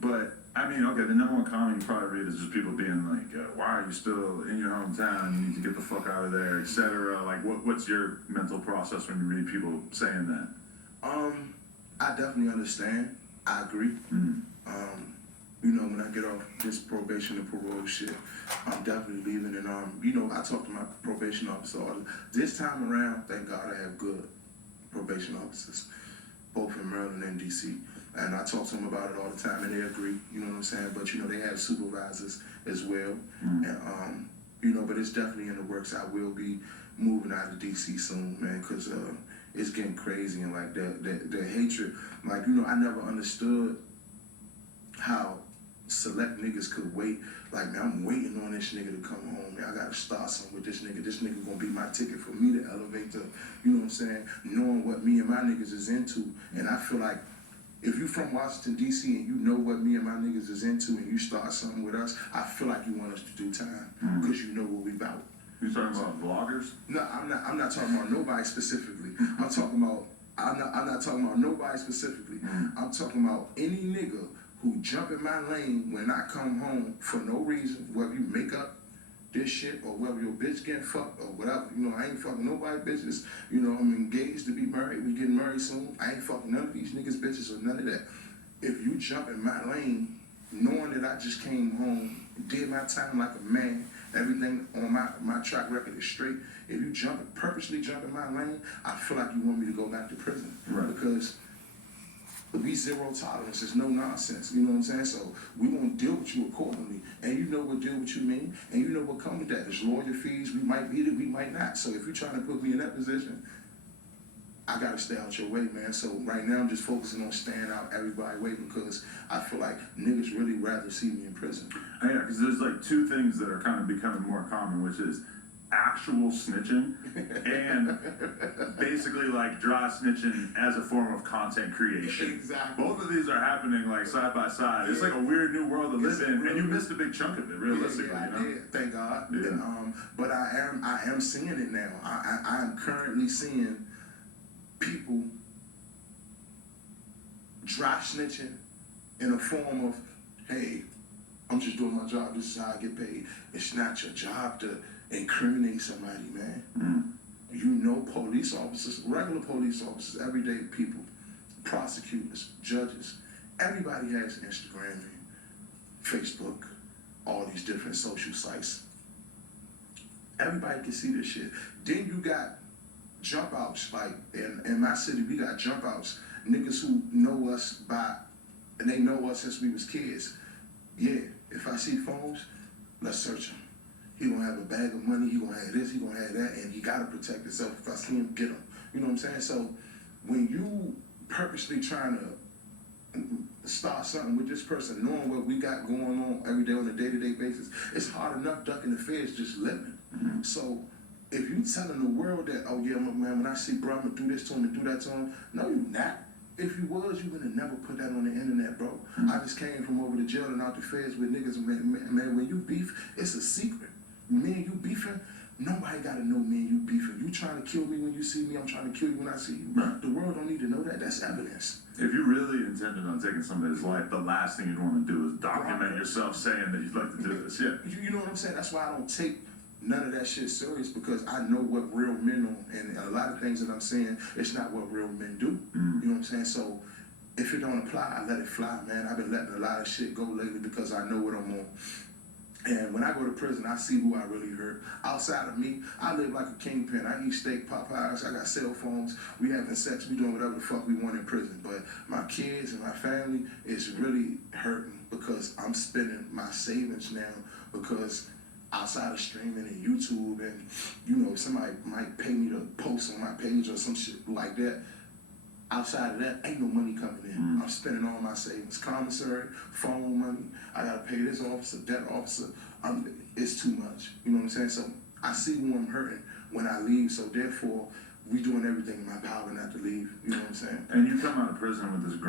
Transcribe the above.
But I mean, okay, the number one comment you probably read is just people being like, "Why are you still in your hometown? You need to get the fuck out of there, etc." Like, what's your mental process when you read people saying that? I definitely understand. I agree. Mm. You know, when I get off this probation and parole shit, I'm definitely leaving. And you know, I talk to my probation officer this time around. Thank God I have good probation officers, both in Maryland and DC. And I talk to them about it all the time, and they agree. You know what I'm saying? But you know, they have supervisors as well, and you know, but it's definitely in the works. I will be moving out of DC soon, man, because it's getting crazy, and like the hatred. Like, you know, I never understood how select niggas could wait. Like, man, I'm waiting on this nigga to come home. Man, I gotta start something with this nigga. This nigga gonna be my ticket for me to elevate to, you know what I'm saying? Knowing what me and my niggas is into. And I feel like if you from Washington, D.C., and you know what me and my niggas is into, and you start something with us, I feel like you want us to do time, because you know what we about. You talking about vloggers? No, I'm not talking about nobody specifically. I'm not talking about nobody specifically. I'm talking about any nigga who jump in my lane when I come home for no reason, whether you make up this shit or whether your bitch getting fucked or whatever. You know, I ain't fucking nobody bitches. You know, I'm engaged to be married. We getting married soon. I ain't fucking none of these niggas bitches or none of that. If you jump in my lane, knowing that I just came home, did my time like a man, everything on my track record is straight. If you purposely jump in my lane, I feel like you want me to go back to prison. Right. Because we zero tolerance. There's no nonsense. You know what I'm saying? So we gonna deal with you accordingly. And you know what deal with you mean. And you know what come with that. There's lawyer fees. We might beat it. We might not. So if you're trying to put me in that position, I gotta stay out your way, man. So right now I'm just focusing on staying out everybody's way, because I feel like niggas really rather see me in prison. Yeah, because there's like two things that are kind of becoming more common, which is actual snitching and basically like dry snitching as a form of content creation. Exactly. Both of these are happening like side by side. It's like a weird new world to live in, and you missed a big chunk of it, realistically. Yeah, you know? did. Thank God. Yeah. And, but I am seeing it now. I am currently seeing people dry snitching in a form of, hey, I'm just doing my job. This is how I get paid. It's not your job to incriminate somebody, man. You know, police officers, regular police officers, everyday people, prosecutors, judges, everybody has Instagram and Facebook, all these different social sites. Everybody can see this shit. Then you got jump outs. Like in my city, we got jump outs. Niggas who know us and they know us since we was kids. Yeah, if I see phones, let's search them. He gonna have a bag of money, he gonna have this, he gonna have that, and he gotta protect himself. If I see him, get him. You know what I'm saying? So when you purposely trying to start something with this person, knowing what we got going on every day on a day-to-day basis, it's hard enough ducking the feds just living. So if you telling the world that, oh yeah, man, when I see bro, I'm gonna do this to him and do that to him, no, you not. If you was, you would have never put that on the internet, bro. I just came from over the jail and out the feds with niggas, man, when you beef, it's a secret. Me and you beefing, nobody gotta know me and you beefing. You trying to kill me when you see me, I'm trying to kill you when I see you. Right. The world don't need to know that. That's evidence. If you really intended on taking somebody's life, the last thing you'd want to do is document yourself saying that you'd like to do this. Yeah. You know what I'm saying? That's why I don't take none of that shit serious, because I know what real men are, and a lot of things that I'm saying, it's not what real men do. You know what I'm saying? So if it don't apply, I let it fly, man. I've been letting a lot of shit go lately because I know what I'm on. And when I go to prison, I see who I really hurt. Outside of me, I live like a kingpin. I eat steak, Popeyes, I got cell phones, we having sex, we doing whatever the fuck we want in prison. But my kids and my family is really hurting because I'm spending my savings now, because outside of streaming and YouTube, and you know, somebody might pay me to post on my page or some shit like that. Outside of that, ain't no money coming in. I'm spending all my savings, commissary, phone money. I gotta pay this officer, that officer. It's too much. You know what I'm saying? So I see who I'm hurting when I leave. So therefore, we doing everything in my power not to leave. You know what I'm saying? And you come out of prison with this